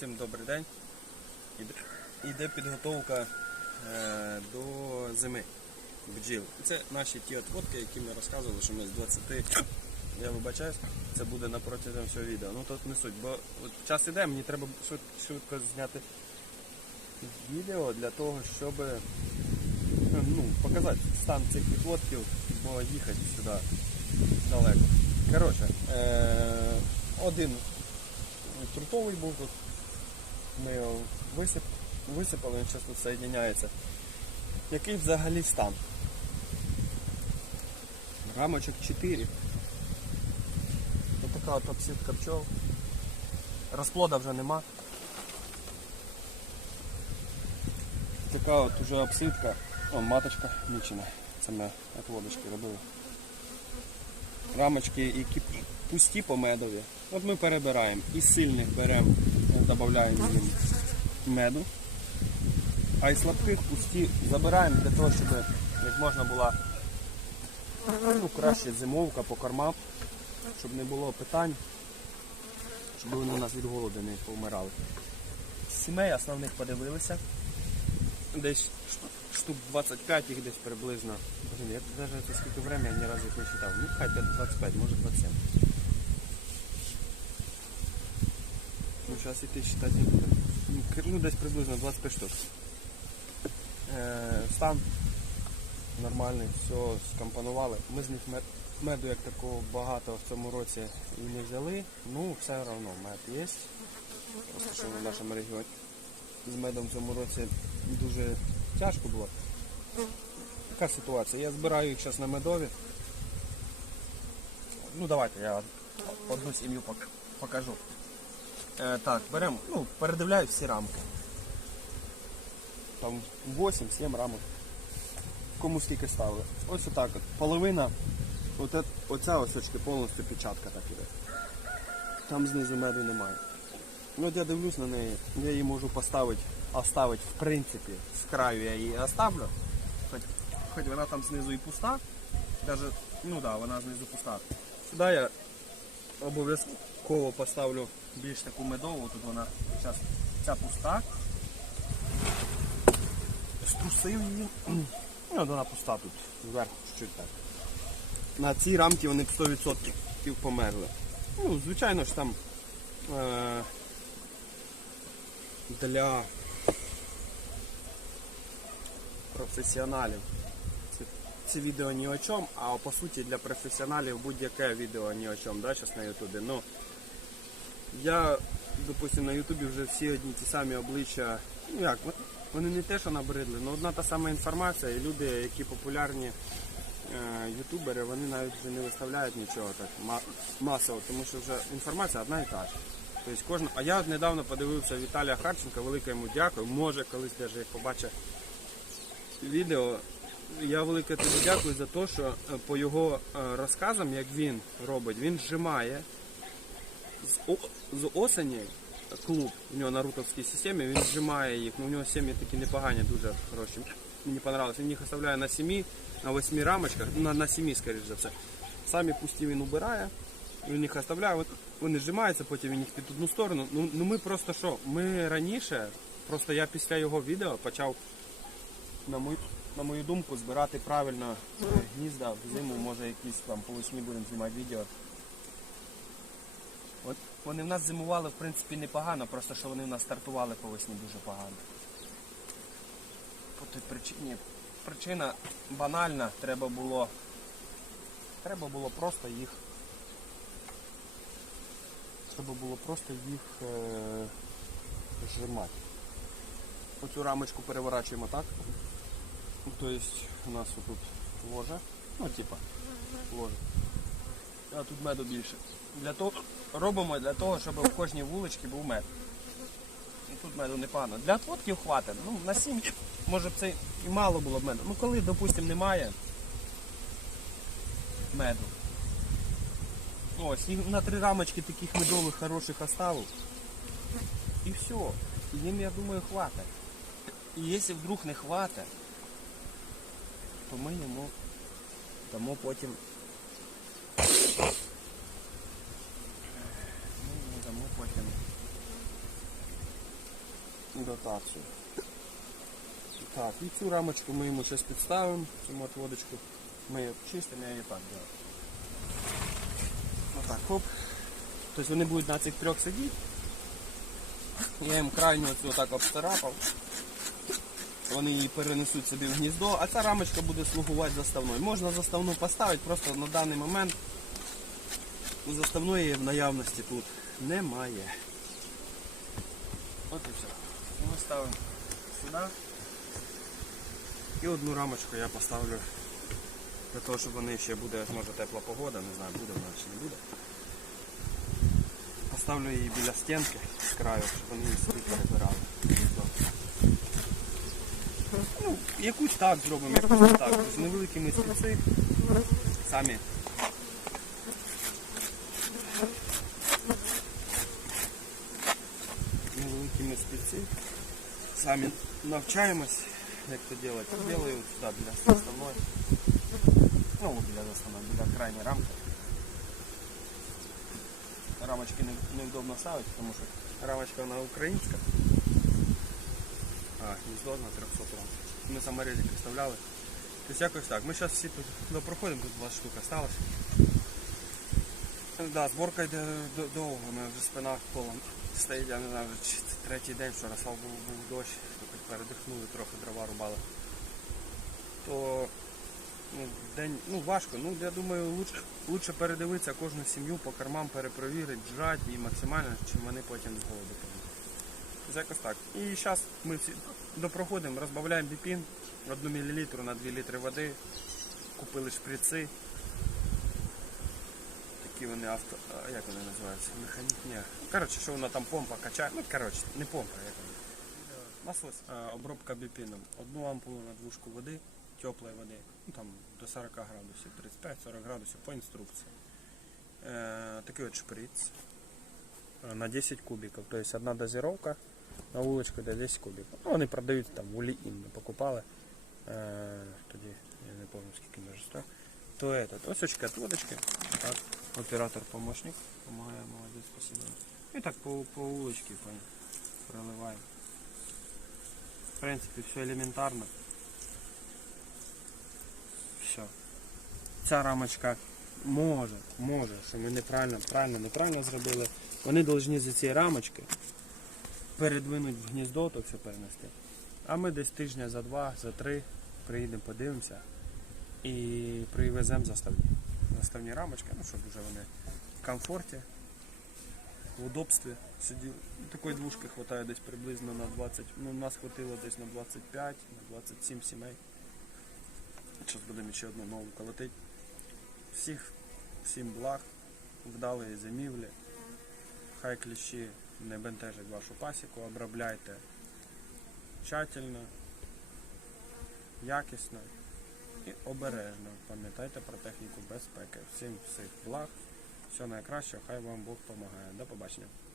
Всім добрий день. Іде, іде підготовка е, до зими бджіл. Це наші ті отводки, які ми розказували, що ми з 20, я вибачаюсь, це буде на протягом всього відео. Ну тут не суть, бо от час іде, мені треба швид- швидко зняти відео для того, щоб ну, показати стан цих відводків, бо їхати сюди далеко. Коротше, е, один трутовий був тут. Ми його висип, висипали, він зараз тут соєдиняється. Який взагалі стан? Рамочок 4. Ось така от обсідка пчол. Розплода вже нема. Така от уже обсидка. О, маточка мічена. Це ми отводочки робили. Рамочки, які пусті по медові. От ми перебираємо. Із сильних беремо, додаємо їм меду. А із слабких пусті забираємо для того, щоб як можна була ну, краще зимовка по кормам, щоб не було питань, щоб вони у нас від голоду не повмирали. Сімей основних подивилися. Десь штук 25 їх десь приблизно. Я навіть скільки времени я ні разу їх не читав. Ну хай 25, може 27. Зараз іти читати. Ну, десь приблизно 25 штук. Е, стан нормальний, все скомпонували. Ми з них мед, меду як такого багато в цьому році і не взяли. Ну, все одно мед є. Просто що в нашому регіоні з медом в цьому році дуже тяжко було. Яка ситуація? Я збираю їх зараз на медові. Ну давайте я одну сім'ю покажу. Е, так, беремо, ну, передивляю всі рамки. Там 8-7 рамок. Кому скільки ставили. Ось отак от. Половина, от, оця ось очки повністю печатка так іде. Там знизу меду немає. Ну от я дивлюсь на неї, я її можу поставити, оставити в принципі, з краю я її оставлю. Хоч, хоч вона там знизу і пуста, даже, ну да, вона знизу пуста. Сюди я обов'язково поставлю більш таку медову, тут вона зараз ця пуста. Струсив її. Ну, вона пуста тут, зверху чуть-чуть так. На цій рамці вони б 100% померли. Ну, звичайно ж там е, для професіоналів. Це, відео ні о чому, а по суті для професіоналів будь-яке відео ні о чому, да, зараз на Ютубі. Ну, я, допустим, на Ютубі вже всі одні ті самі обличчя, ну як, вони не те, що набридли, але одна та сама інформація, і люди, які популярні е, ютубери, вони навіть вже не виставляють нічого так ма- масово, тому що вже інформація одна і та ж. Тобто кожна... А я недавно подивився Віталія Харченка, велике йому дякую. Може колись теж як побачив відео. Я велике тобі дякую за те, що е, по його е, розказам, як він робить, він зжимає з, з осені клуб у нього на рутовській системі, він зжимає їх. Ну, у нього сім'ї такі непогані, дуже хороші. Мені понравилось. Він їх оставляє на сімі, на восьми рамочках, на, на сімі, скоріш за все. Самі пусті він убирає, він їх оставляє, от вони зжимаються, потім він їх під одну сторону. Ну, ну ми просто що, ми раніше, просто я після його відео почав, на мою, на мою думку, збирати правильно е, гнізда взиму, може якісь там по весні будемо знімати відео. От вони в нас зимували в принципі непогано, просто що вони в нас стартували по весні дуже погано. По той причині. Причина банальна, треба було. Треба було просто їх. Треба було просто їх е, зжимати. Оцю рамочку переворачуємо так. Тобто у нас тут ложа. Ну, типа, ложа. А тут меду більше. Для того, робимо для того, щоб в кожній вуличці був мед. І тут меду непогано. Для отводків хватить. Ну, на сім, може б це і мало було б меду. Ну коли, допустимо, немає меду. Ось, і на три рамочки таких медових хороших оставив. І все. Їм, я думаю, хватить. І якщо вдруг не хватить, то ми йому дамо потім дамо потім дотацію. Так, і цю рамочку ми йому зараз підставимо, цю мотводочку. Ми її чистимо, я її так делаю. Отак, хоп. Тобто вони будуть на цих трьох сидіти. Я їм крайню цю так обцарапав. Вони її перенесуть собі в гніздо, а ця рамочка буде слугувати заставною. Можна заставну поставити, просто на даний момент заставної в наявності тут немає. От і все. Ми ставимо сюди. І одну рамочку я поставлю для того, щоб вони ще буде, може тепла погода, не знаю, буде вона чи не буде. Поставлю її біля стінки з краю, щоб вони її собі перебирали. Ну, якусь так зробимо, якусь так. З невеликими спеці. Самі. Невеликими спеці. Самі навчаємось, як це робити. Делаю сюди біля заставної. Ну, біля заставної, біля крайньої рамки. Рамочки не- невдобно ставити, тому що рамочка вона українська. А, гніздо на 300 рам. Ми саморезик представляли. Тобто якось так. Ми зараз всі тут ну, проходимо, тут 20 штук осталось. Да, зборка йде довго, мене вже спина колом стоїть, я не знаю, вже третій день вчора слава Богу, був дощ, передихнули, трохи дрова рубали. То ну, день, ну важко, ну я думаю, лучше передивитися кожну сім'ю по кармам, перепровірити, жрати і максимально, чим вони потім з голоду якось так. І зараз ми всі допроходимо, розбавляємо біпін 1 мл на 2 літри води, купили шприци. Такі вони авто. Як вони називаються? Механік? Ні. Коротше, що вона там помпа качає. Ну, коротше, не помпа, як вона. Насос. Обробка біпіном. Одну ампулу на двушку води, теплої води. Ну там до 40 градусів, 35-40 градусів по інструкції. Е, такий от шприц. Е, На 10 кубиків. Тобто одна дозировка на вуличку де 10 кубиків. Ну, вони продають там в Улі ми покупали. Е, тоді я не пам'ятаю скільки може стоїть. То этот, ось очки от водочки. Так, оператор помощник. Помагає, молодець, спасибо. І так по, по вуличці проливаємо. В принципі, все елементарно. Все. Ця рамочка може, може, що ми неправильно, правильно, неправильно зробили. Вони повинні за ці рамочки передвинуть в гніздо, то все перенести. А ми десь тижня за два, за три приїдемо, подивимося і привеземо заставні. Заставні рамочки, ну щоб вже вони в комфорті, в удобстві сиділи. Такої двушки вистачає десь приблизно на 20, ну нас хватило десь на 25, на 27 сімей. Зараз будемо ще одну нову колотити. Всіх, всім благ, вдалої зимівлі. Хай кліщі не бентежить вашу пасіку, обробляйте тщательно, якісно і обережно. Пам'ятайте про техніку безпеки. Всім всіх благ, всього найкращого, хай вам Бог допомагає. До побачення.